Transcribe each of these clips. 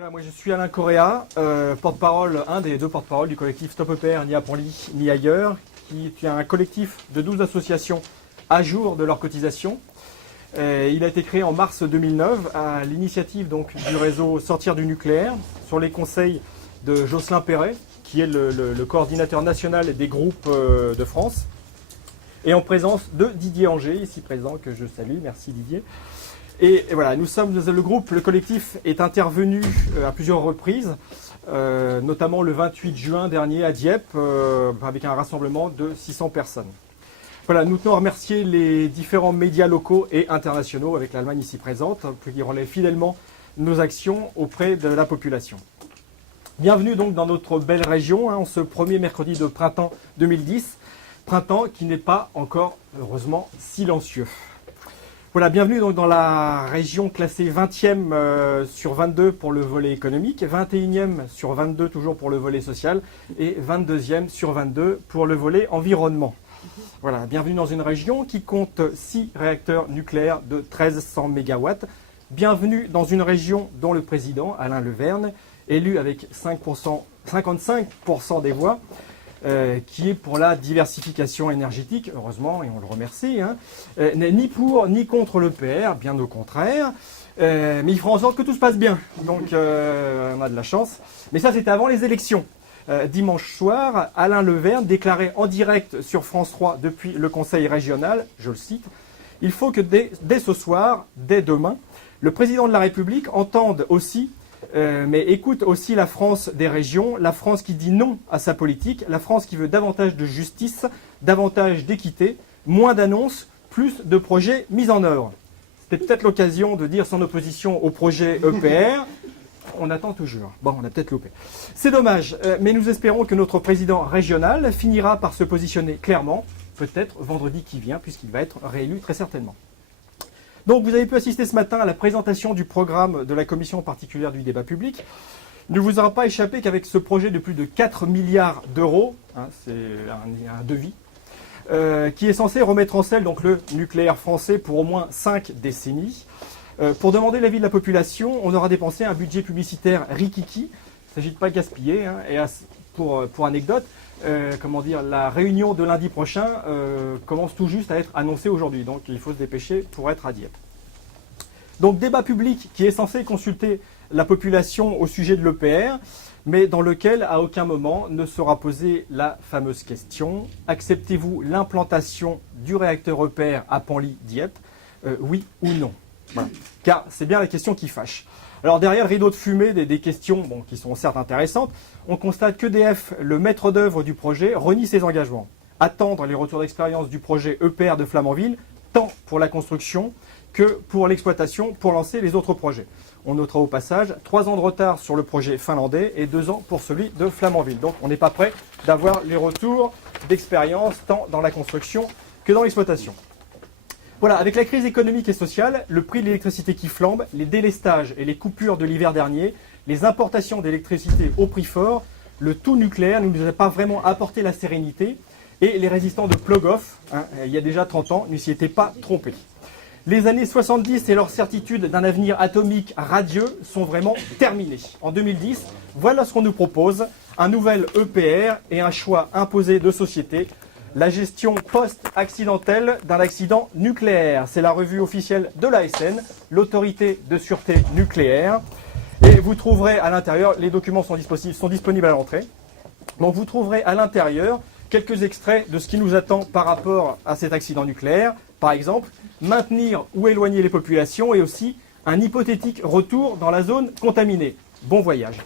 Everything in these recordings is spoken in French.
Voilà, moi je suis Alain Correa, porte-parole, un des deux porte-parole du collectif Stop EPR, ni à Panly ni ailleurs, qui est un collectif de 12 associations à jour de leur cotisation. Il a été créé en mars 2009 à l'initiative donc du réseau Sortir du nucléaire, sur les conseils de Jocelyn Perret, qui est le coordinateur national des groupes de France, et en présence de Didier Anger, ici présent, que je salue. Merci Didier. Et voilà, nous sommes le collectif est intervenu à plusieurs reprises, notamment le 28 juin dernier à Dieppe, avec un rassemblement de 600 personnes. Voilà, nous tenons à remercier les différents médias locaux et internationaux, avec l'Allemagne ici présente, qui relaient fidèlement nos actions auprès de la population. Bienvenue donc dans notre belle région, en ce premier mercredi de printemps 2010, printemps qui n'est pas encore, heureusement, silencieux. Voilà, bienvenue donc dans la région classée 20e sur 22 pour le volet économique, 21e sur 22 toujours pour le volet social et 22e sur 22 pour le volet environnement. Voilà, bienvenue dans une région qui compte 6 réacteurs nucléaires de 1300 MW. Bienvenue dans une région dont le président, Alain Leverne, élu avec 55% des voix, qui est pour la diversification énergétique, heureusement, et on le remercie, n'est ni pour ni contre l'EPR, bien au contraire, mais il fera en sorte que tout se passe bien. Donc on a de la chance. Mais ça, c'était avant les élections. Dimanche soir, Alain Leverne déclarait en direct sur France 3 depuis le Conseil régional, je le cite, « Il faut que dès ce soir, dès demain, le président de la République entende aussi mais écoute aussi la France des régions, la France qui dit non à sa politique, la France qui veut davantage de justice, davantage d'équité, moins d'annonces, plus de projets mis en œuvre. » C'était peut-être l'occasion de dire son opposition au projet EPR. On attend toujours. Bon, on a peut-être loupé. C'est dommage, mais nous espérons que notre président régional finira par se positionner clairement, peut-être vendredi qui vient, puisqu'il va être réélu très certainement. Donc vous avez pu assister ce matin à la présentation du programme de la commission particulière du débat public. Il ne vous aura pas échappé qu'avec ce projet de plus de 4 milliards d'euros, c'est un devis, qui est censé remettre en selle donc, le nucléaire français pour au moins 5 décennies, pour demander l'avis de la population, on aura dépensé un budget publicitaire rikiki. Il ne s'agit de pas gaspiller. Et pour anecdote, la réunion de lundi prochain commence tout juste à être annoncée aujourd'hui. Donc il faut se dépêcher pour être à Dieppe. Donc débat public qui est censé consulter la population au sujet de l'EPR, mais dans lequel à aucun moment ne sera posée la fameuse question: acceptez-vous l'implantation du réacteur EPR à Panly-Dieppe, oui ou non? Voilà. Car c'est bien la question qui fâche. Alors derrière le rideau de fumée des questions qui sont certes intéressantes, on constate qu'EDF, le maître d'œuvre du projet, renie ses engagements. Attendre les retours d'expérience du projet EPR de Flamanville, tant pour la construction que pour l'exploitation, pour lancer les autres projets. On notera au passage 3 ans de retard sur le projet finlandais et 2 ans pour celui de Flamanville. Donc on n'est pas prêt d'avoir les retours d'expérience tant dans la construction que dans l'exploitation. Voilà, avec la crise économique et sociale, le prix de l'électricité qui flambe, les délestages et les coupures de l'hiver dernier, les importations d'électricité au prix fort, le tout nucléaire ne nous a pas vraiment apporté la sérénité et les résistants de Plogoff, il y a déjà 30 ans, ne s'y étaient pas trompés. Les années 70 et leur certitude d'un avenir atomique radieux sont vraiment terminées. En 2010, voilà ce qu'on nous propose, un nouvel EPR et un choix imposé de société: la gestion post-accidentelle d'un accident nucléaire. C'est la revue officielle de l'ASN, l'autorité de sûreté nucléaire. Et vous trouverez à l'intérieur, les documents sont disponibles à l'entrée. Donc vous trouverez à l'intérieur quelques extraits de ce qui nous attend par rapport à cet accident nucléaire. Par exemple, maintenir ou éloigner les populations et aussi un hypothétique retour dans la zone contaminée. Bon voyage.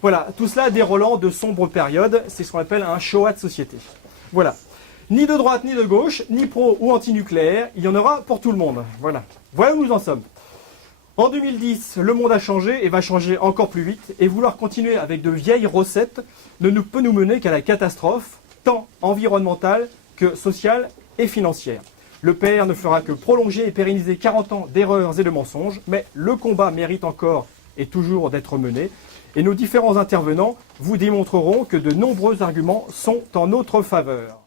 Voilà, tout cela déroulant de sombres périodes, c'est ce qu'on appelle un Shoah de société. Voilà. Ni de droite ni de gauche, ni pro ou anti-nucléaire, il y en aura pour tout le monde. Voilà. Voilà où nous en sommes. En 2010, le monde a changé et va changer encore plus vite, et vouloir continuer avec de vieilles recettes peut nous mener qu'à la catastrophe, tant environnementale que sociale et financière. L'EPR ne fera que prolonger et pérenniser 40 ans d'erreurs et de mensonges, mais le combat mérite encore et toujours d'être mené, et nos différents intervenants vous démontreront que de nombreux arguments sont en notre faveur.